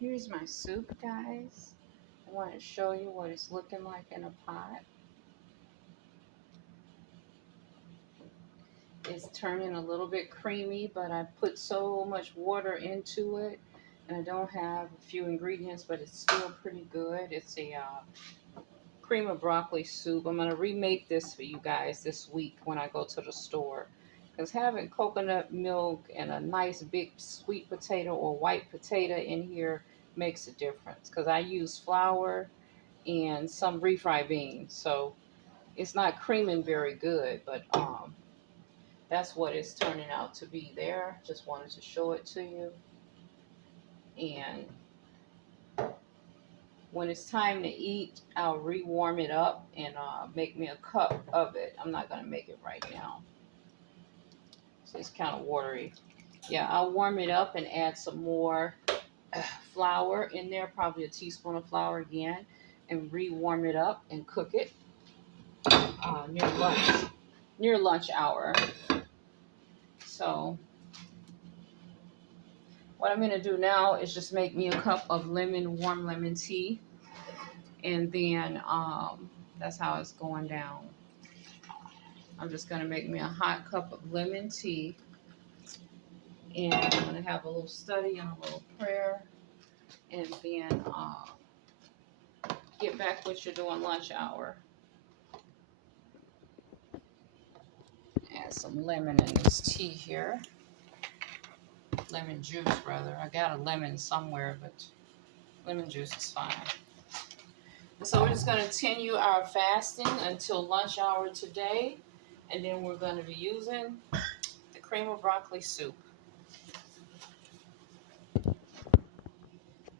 Here's my soup, guys. I want to show you what it's looking like in a pot. It's turning a little bit creamy, but I put so much water into it, and I don't have a few ingredients, but it's still pretty good. It's a cream of broccoli soup. I'm going to remake this for you guys this week when I go to the store. Because having coconut milk and a nice big sweet potato or white potato in here makes a difference. Because I use flour and some refried beans. So it's not creaming very good, but that's what it's turning out to be there. Just wanted to show it to you. And when it's time to eat, I'll rewarm it up and make me a cup of it. I'm not going to make it right now. So it's kind of watery. Yeah, I'll warm it up and add some more flour in there, probably a teaspoon of flour again, and rewarm it up and cook it near lunch hour. So what I'm going to do now is just make me a cup of warm lemon tea, and then that's how it's going down. I'm just going to make me a hot cup of lemon tea, and I'm going to have a little study and a little prayer, and then get back what you're doing lunch hour. Add some lemon in this tea here. Lemon juice, rather. I got a lemon somewhere, but lemon juice is fine. So we're just going to continue our fasting until lunch hour today, and then we're going to be using the cream of broccoli soup.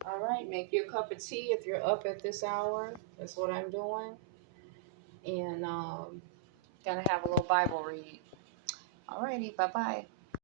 All right, make your cup of tea if you're up at this hour. That's what I'm doing. And gonna have a little Bible read. All righty, bye-bye.